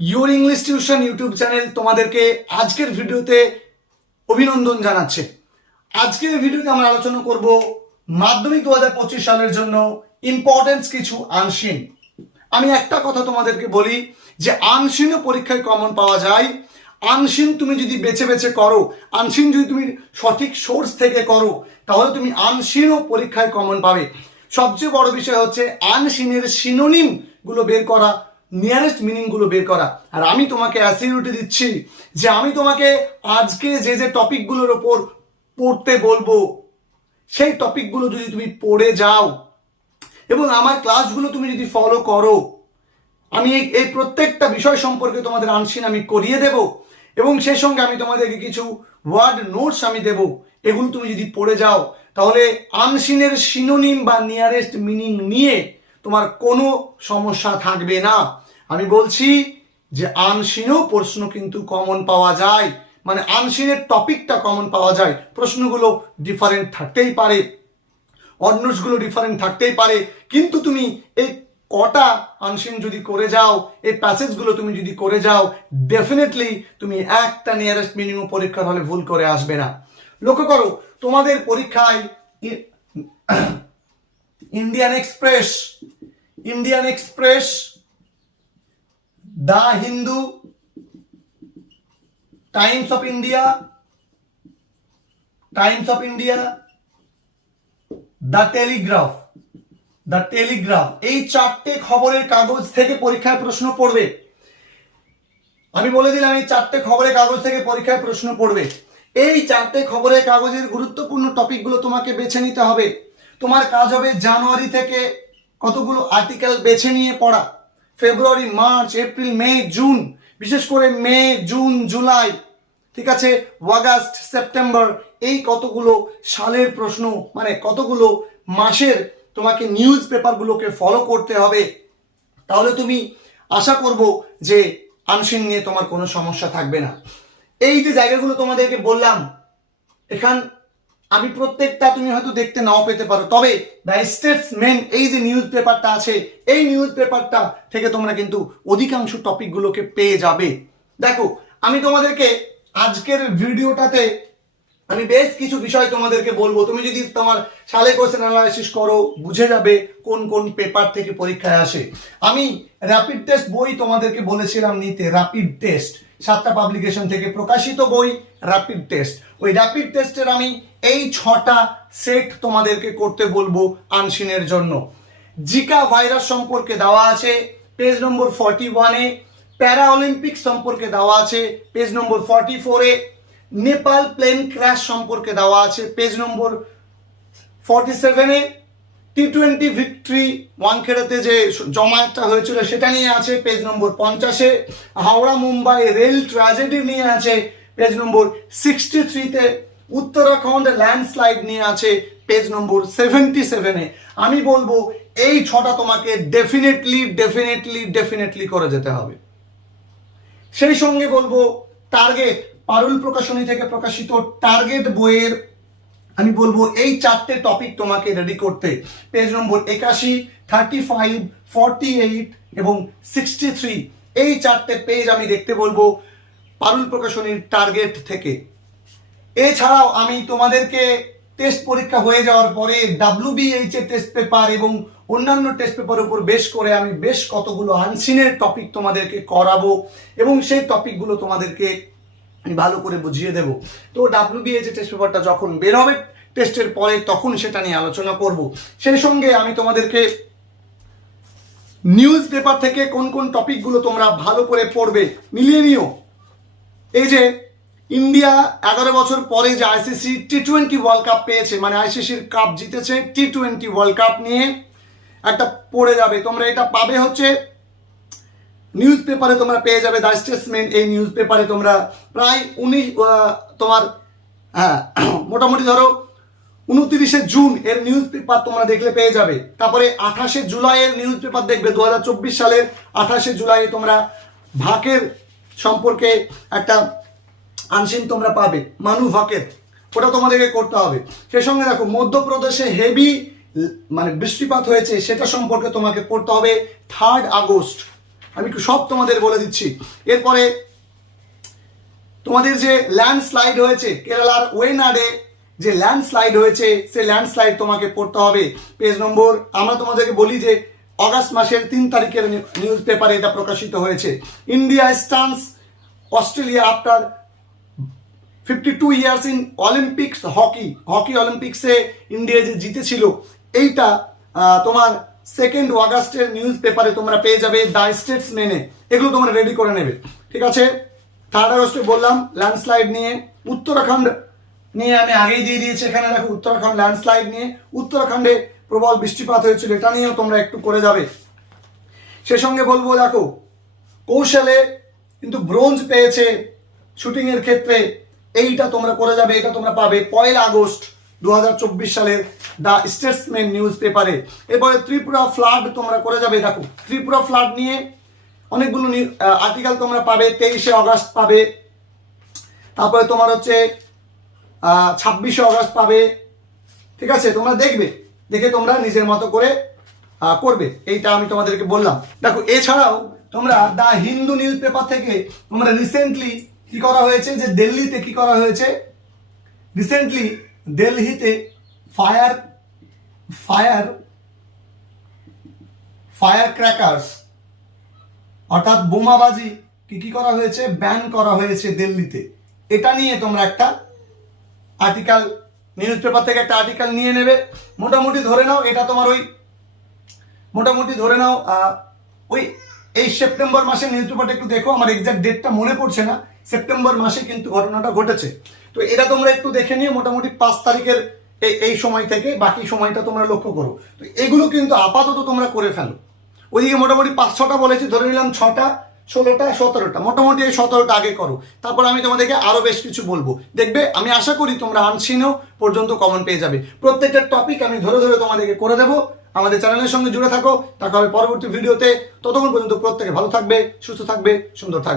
Your English tuition YouTube channel তোমাদেরকে আজকের ভিডিওতে অভিনন্দন জানাচ্ছে। আজকের ভিডিওতে আমরা আলোচনা করব মাধ্যমিক 2025 সালের জন্য ইম্পর্টেন্স কিছু আনসিন। আমি একটা কথা তোমাদেরকে বলি যে আনসিনও পরীক্ষায় কমন পাওয়া যায়। আনসিন তুমি যদি বেছে বেছে করো, আনসিন যদি তুমি সঠিক সোর্স থেকে করো, তাহলে তুমি আনসিনও পরীক্ষায় কমন পাবে। সবচেয়ে বড় বিষয় হচ্ছে আনসিনের সিনোনিম গুলো বের করা, নিয়ারেস্ট মিনিং গুলো বের করা। আর আমি তোমাকে অ্যাসিউরিটি দিচ্ছি যে আমি তোমাকে আজকে যে যে টপিকগুলোর ওপর পড়তে বলবো, সেই টপিকগুলো যদি তুমি পড়ে যাও এবং আমার ক্লাসগুলো তুমি যদি ফলো করো, আমি এই প্রত্যেকটা বিষয় সম্পর্কে তোমাদের আনসিন আমি করিয়ে দেব এবং সেই সঙ্গে আমি তোমাদেরকে কিছু ওয়ার্ড নোটস আমি দেব। এগুলো তুমি যদি পড়ে যাও, তাহলে আনসিনের সিনোনিম বা নিয়ারেস্ট মিনিং নিয়ে তোমার কোনো সমস্যা থাকবে না। আমি বলছি যে আনসিনও প্রশ্ন কিন্তু কমন পাওয়া যায়, মানে আনসিনের টপিকটা কমন পাওয়া যায়। প্রশ্নগুলো ডিফারেন্ট থাকতেই পারে, অন্যসগুলো ডিফারেন্ট থাকতেই পারে, কিন্তু তুমি এই কটা আনসিন যদি করে যাও, এই প্যাসেজগুলো তুমি যদি করে যাও, ডেফিনেটলি তুমি একটা নিয়ারেস্ট মিনিং পরীক্ষার হলে ভুল করে আসবে না। লক্ষ্য করো, তোমাদের পরীক্ষায় Indian express, the Hindu, Times of India, the Telegraph, এই চারটে খবরের কাগজ থেকে পরীক্ষায় প্রশ্ন পড়বে। আমি বলে দিলাম এই চারটে খবরের কাগজ থেকে পরীক্ষায় প্রশ্ন পড়বে। এই চারটে খবরের কাগজের গুরুত্বপূর্ণ টপিকগুলো তোমাকে বেছে নিতে হবে। তোমার কাজ হবে জানুয়ারি থেকে কতগুলো আর্টিকেল বেছে নিয়ে পড়া, ফেব্রুয়ারি, মার্চ, এপ্রিল, মে, জুন, বিশেষ করে মে, জুন, জুলাই, ঠিক আছে, অগাস্ট, সেপ্টেম্বর, এই কতগুলো সালের প্রশ্ন, মানে কতগুলো মাসের তোমাকে নিউজ পেপারগুলোকে ফলো করতে হবে। তাহলে তুমি আশা করব যে আনসিন নিয়ে তোমার কোনো সমস্যা থাকবে না। এই যে জায়গাগুলো তোমাদেরকে বললাম, এখান আমি প্রত্যেকটা তুমি হয়তো দেখতে নাও পেতে পারো, তবে দ্য স্টেটসম্যান এই যে নিউজ পেপারটা আছে, এই নিউজ পেপারটা থেকে তোমরা কিন্তু অধিকাংশ টপিকগুলোকে পেয়ে যাবে। দেখো, আমি তোমাদেরকে আজকের ভিডিওটাতে আমি বেশ কিছু বিষয় তোমাদেরকে বলবো। তুমি যদি তোমার সালে কোশ্চেন অ্যানালাইসিস করো, বুঝে যাবে কোন কোন পেপার থেকে পরীক্ষায় আসে। আমি র্যাপিড টেস্ট বই তোমাদেরকে বলেছিলাম নিতে, র্যাপিড টেস্ট 7টা পাবলিকেশন থেকে প্রকাশিত বই র্যাপিড টেস্ট। ওই র্যাপিড টেস্টের আমি এই 6টা সেট তোমাদেরকে করতে বলবো আনসিনের জন্য। জিকা ভাইরাস সম্পর্কে দেওয়া আছে পেজ নম্বর 41-এ, প্যারা অলিম্পিক্স সম্পর্কে দেওয়া আছে পেজ নম্বর 44-এ, নেপাল প্লেন ক্র্যাশ সম্পর্কে দেওয়া আছে পেজ নম্বর 47-এ, টি20 ভিক্টরি ওয়াংখেড়েতে যে জমায়েতটা হয়েছিল সেটা নিয়ে আছে পেজ নম্বর 50-এ, হাওড়া মুম্বাই রেল ট্র্যাজেডি নিয়ে আছে পেজ নম্বর 63-তে, উত্তরাখণ্ড ল্যান্ডস্লাইড নিয়ে আছে পেজ নম্বর 77-এ। আমি বলবো এই 6টা তোমাকে ডেফিনেটলি করে যেতে হবে। সেই সঙ্গে বলবো টার্গেট, পারুল প্রকাশনী থেকে প্রকাশিত টার্গেট বইয়ের আমি বলবো এই 4টে টপিক তোমাকে রেডি করতে, পেজ নম্বর 81, 35, 48 এবং 63, এই 4টে পেজ আমি দেখতে বলবো পারুল প্রকাশনীর টার্গেট থেকে। এছাড়াও আমি তোমাদেরকে টেস্ট পরীক্ষা হয়ে যাওয়ার পরে WBH এর টেস্ট পেপার এবং অন্যান্য টেস্ট পেপার উপর বেশ করে আমি বেশ কতগুলো আনসিনের টপিক তোমাদেরকে করাবো এবং সেই টপিকগুলো তোমাদেরকে আমি ভালো করে বুঝিয়ে দেব। তো WBH টেস্ট পেপারটা যখন বের হবে টেস্টের পরে, তখন সেটা নিয়ে আলোচনা করব। সেই সঙ্গে আমি তোমাদেরকে নিউজ পেপার থেকে কোন কোন টপিকগুলো তোমরা ভালো করে পড়বে মিলিয়ে নিও। এই যে ইন্ডিয়া 11 বছর পরে যে আইসিসি টি20 ওয়ার্ল্ড কাপ পেয়েছে, মানে আইসিসির কাপ জিতেছে, টি20 ওয়ার্ল্ড কাপ নিয়ে একটা পড়ে যাবে তোমরা। এটা পাবে হচ্ছে নিউজ পেপারে, তোমরা পেয়ে যাবে দ্য স্টেটসম্যান। এই নিউজ পেপারে তোমরা প্রায় তোমার মোটামুটি ধরো 29শে জুন এর নিউজ পেপার তোমরা দেখলে পেয়ে যাবে। তারপরে 28শে জুলাইয়ের নিউজ পেপার দেখবে, 2024 সালের 28শে জুলাই তোমরা ভাকের সম্পর্কে একটা আনসিন তোমরা পাবে, মানু ভাকের, ওটা তোমাদেরকে করতে হবে। সেই সঙ্গে দেখো মধ্যপ্রদেশে হেভি মানে বৃষ্টিপাত হয়েছে, সেটা সম্পর্কে তোমাকে পড়তে হবে 3 আগস্ট। আমি সব তোমাদের বলে দিচ্ছি। এরপরে তোমাদের যে ল্যান্ডস্লাইড হয়েছে কেরালার ওয়েনাডে, যে ল্যান্ডস্লাইড হয়েছে সেই ল্যান্ডস্লাইড তোমাকে পড়তে হবে। পেজ নম্বর আমরা তোমাদেরকে বলি যে অগাস্ট মাসের 3 তারিখের নিউজ পেপারে এটা প্রকাশিত হয়েছে। India stuns Australia after 52 years in Olympics hockey. Hockey অলিম্পিক্সে ইন্ডিয়া যে জিতেছিল এইটা তোমার 2 অগাস্টের নিউজ পেপারে তোমরা পেয়ে যাবে দ্য স্টেটসম্যানে। এগুলো তোমরা রেডি করে নেবে, ঠিক আছে। 3 আগস্টে বললাম ল্যান্ডস্লাইড নিয়ে। উত্তরাখণ্ড নিয়ে আমি আগেই দিয়ে দিয়েছি, এখানে দেখো উত্তরাখণ্ড ল্যান্ডস্লাইড নিয়ে, উত্তরাখণ্ডে প্রবল বৃষ্টিপাত হয়েছিল, এটা নিয়েও তোমরা একটু করে যাবে। সে সঙ্গে বলবো দেখো কৌশলে কিন্তু ব্রোঞ্জ পেয়েছে শুটিংয়ের ক্ষেত্রে, এইটা তোমরা করে যাবে, এটা তোমরা পাবে 1 আগস্ট 2024 সালের দ্য স্টেটসম্যান নিউজ পেপারে। এরপরে ত্রিপুরা ফ্লাড তোমরা করে যাবে। দেখো ত্রিপুরা ফ্লাড নিয়ে অনেকগুলো আর্টিকেল তোমরা পাবে, 23 আগস্ট পাবে, তারপরে তোমার হচ্ছে 26 আগস্ট পাবে, ঠিক আছে। তোমরা দেখবে, দেখে তোমরা নিজের মতো করে করবে, এইটা আমি তোমাদেরকে বললাম। দেখো এছাড়াও তোমরা দ্য হিন্দু নিউজ পেপার থেকে তোমরা রিসেন্টলি কি করা হয়েছে, যে দিল্লিতে কি করা হয়েছে, রিসেন্টলি দিল্লিতে ফায়ার ক্র্যাকার্স অর্থাৎ বোমাবাজি কি করা হয়েছে, ব্যান করা হয়েছে দিল্লিতে। এটা নিয়ে তোমরা একটা আর্টিকেল নিউজ পেপার থেকে একটা আর্টিকেল নিয়ে নেবে। মোটামুটি ধরে নাও এটা তোমার ওই এই সেপ্টেম্বর মাসে নিউজ পেপারটা একটু দেখো, আমার এক্সাক্ট ডেটটা মনে পড়ছে না, সেপ্টেম্বর মাসে কিন্তু ঘটনাটা ঘটেছে। তো এটা তোমরা একটু দেখে নিয়ে মোটামুটি 5 তারিখের এই সময় থেকে বাকি সময়টা তোমরা লক্ষ্য করো। তো এগুলো কিন্তু আপাতত তোমরা করে ফেলো। ওইদিকে মোটামুটি 5-6টা বলেছি, ধরে নিলাম 6টা 16টা 17টা, মোটামুটি এই 17টা আগে করো, তারপর আমি তোমাদেরকে আরো বেশ কিছু বলবো। দেখবে আমি আশা করি তোমরা আনসিনও পর্যন্ত কমন পেয়ে যাবে। প্রত্যেকটা টপিক আমি ধরে ধরে তোমাদেরকে করে দেবো। আমাদের চ্যানেলের সঙ্গে জুড়ে থাকো, দেখা হবে পরবর্তী ভিডিওতে। ততক্ষণ পর্যন্ত প্রত্যেকে ভালো থাকবে, সুস্থ থাকবে, সুন্দর থাকবে।